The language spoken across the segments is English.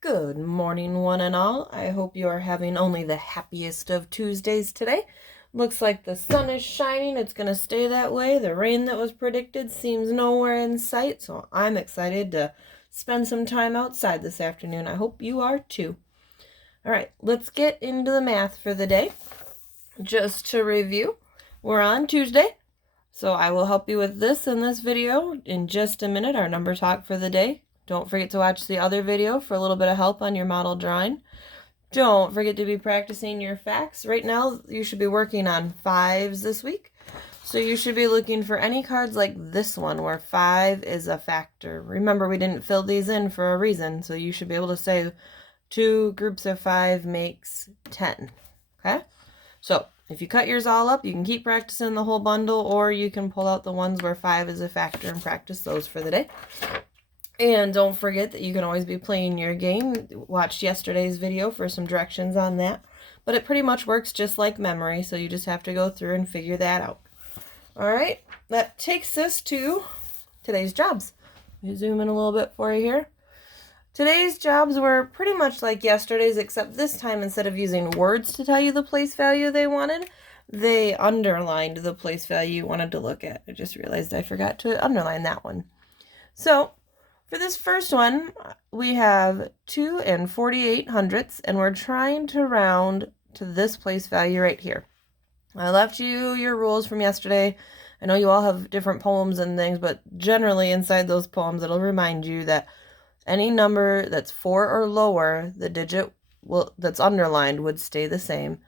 Good morning, one and all. I hope you are having only the happiest of Tuesdays today. Looks like the sun is shining. It's going to stay that way. The rain that was predicted seems nowhere in sight, so I'm excited to spend some time outside this afternoon. I hope you are too. All right, let's get into the math for the day. Just to review, we're on Tuesday, so I will help you with this in this video in just a minute, our number talk for the day. Don't forget to watch the other video for a little bit of help on your model drawing. Don't forget to be practicing your facts. Right now, you should be working on 5s this week. So you should be looking for any cards like this one where 5 is a factor. Remember, we didn't fill these in for a reason, so you should be able to say 2 groups of 5 makes 10. Okay? So if you cut yours all up, you can keep practicing the whole bundle, or you can pull out the ones where 5 is a factor and practice those for the day. And don't forget that you can always be playing your game. Watch yesterday's video for some directions on that. But it pretty much works just like memory, so you just have to go through and figure that out. Alright, that takes us to today's jobs. Let me zoom in a little bit for you here. Today's jobs were pretty much like yesterday's, except this time instead of using words to tell you the place value they wanted, they underlined the place value you wanted to look at. I just realized I forgot to underline that one. So for this first one, we have 2 4800ths, and we're trying to round to this place value right here. I left you your rules from yesterday. I know you all have different poems and things, but generally inside those poems, it'll remind you that any number that's 4 or lower, the digit that's underlined would stay the same.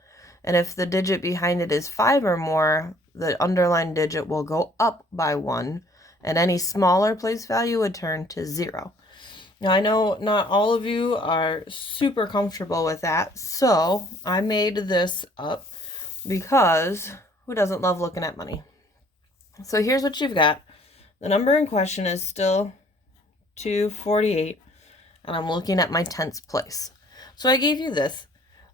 And if the digit behind it is 5 or more, the underlined digit will go up by 1. And any smaller place value would turn to 0. Now, I know not all of you are super comfortable with that, so I made this up because who doesn't love looking at money? So here's what you've got. The number in question is still 248, and I'm looking at my tenths place. So I gave you this.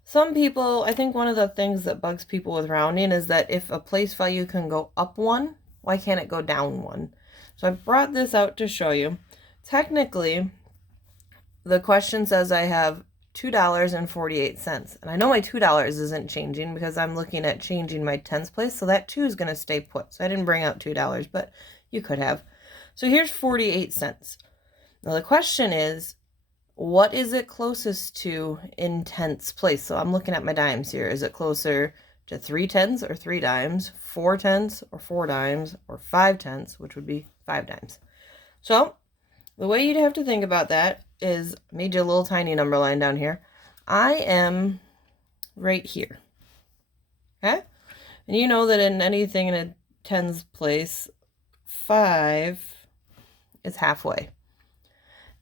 Some people, I think one of the things that bugs people with rounding is that if a place value can go up 1, why can't it go down 1? So I brought this out to show you. Technically, the question says I have $2.48. And I know my $2 isn't changing because I'm looking at changing my tens place. So that 2 is going to stay put. So I didn't bring out $2, but you could have. So here's 48 cents. Now the question is, what is it closest to in tenths place? So I'm looking at my dimes here. Is it closer to 3 tenths or 3 dimes, 4 tenths or 4 dimes, or 5 tenths, which would be 5 dimes? So the way you'd have to think about that is, I made you a little tiny number line down here. I am right here. Okay? And you know that in anything in a tens place, 5 is halfway.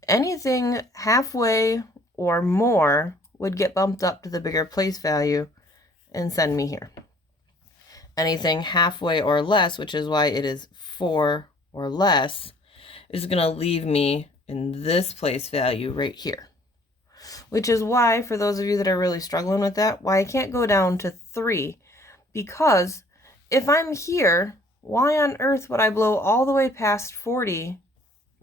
Anything halfway or more would get bumped up to the bigger place value and send me here. Anything halfway or less, which is why it is 4 or less, is going to leave me in this place value right here. Which is why, for those of you that are really struggling with that, why I can't go down to 3. Because if I'm here, why on earth would I blow all the way past 40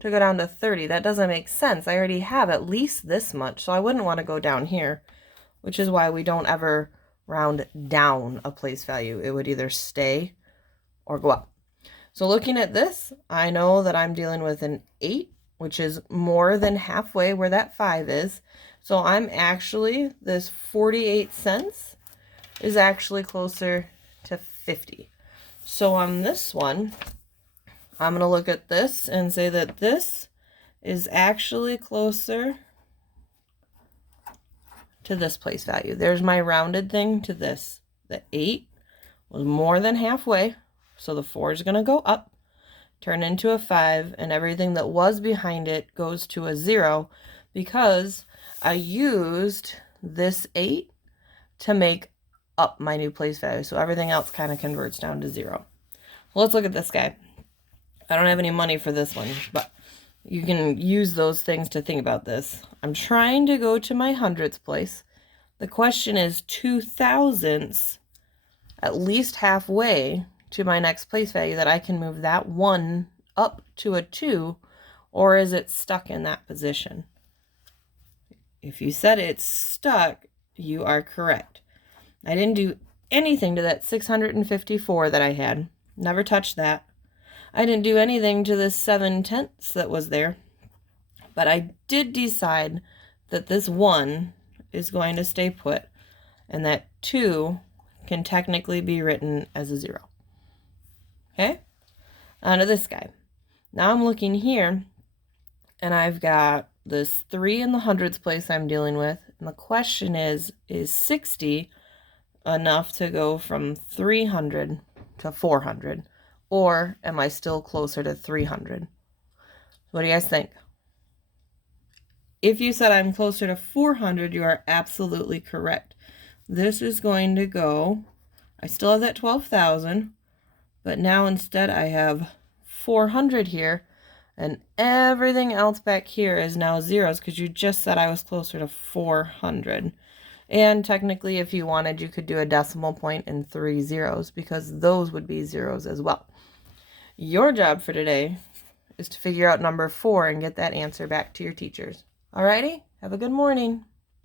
to go down to 30? That doesn't make sense. I already have at least this much, so I wouldn't want to go down here. Which is why we don't ever round down a place value. It would either stay or go up. So looking at this, I know that I'm dealing with an 8, which is more than halfway where that 5 is. So I'm actually, this 48 cents is actually closer to 50. So on this one, I'm going to look at this and say that this is actually closer to this place value. There's my rounded thing to this. The 8 was more than halfway, so the 4 is going to go up, turn into a 5, and everything that was behind it goes to a 0 because I used this 8 to make up my new place value. So everything else kind of converts down to 0. Let's look at this guy. I don't have any money for this one, but you can use those things to think about this. I'm trying to go to my hundredths place. The question is 2 thousandths, at least halfway to my next place value, that I can move that 1 up to a 2, or is it stuck in that position? If you said it's stuck, you are correct. I didn't do anything to that 654 that I had. Never touched that. I didn't do anything to this 7/10 that was there. But I did decide that this 1 is going to stay put, and that 2 can technically be written as a 0. Okay? On to this guy. Now I'm looking here, and I've got this 3 in the hundreds place I'm dealing with, and the question is 60 enough to go from 300 to 400, or am I still closer to 300? What do you guys think? If you said I'm closer to 400, you are absolutely correct. This is going to go, I still have that 12,000, but now instead I have 400 here, and everything else back here is now zeros because you just said I was closer to 400. And technically, if you wanted, you could do a decimal point and 3 zeros because those would be zeros as well. Your job for today is to figure out number 4 and get that answer back to your teachers. Alrighty? Have a good morning.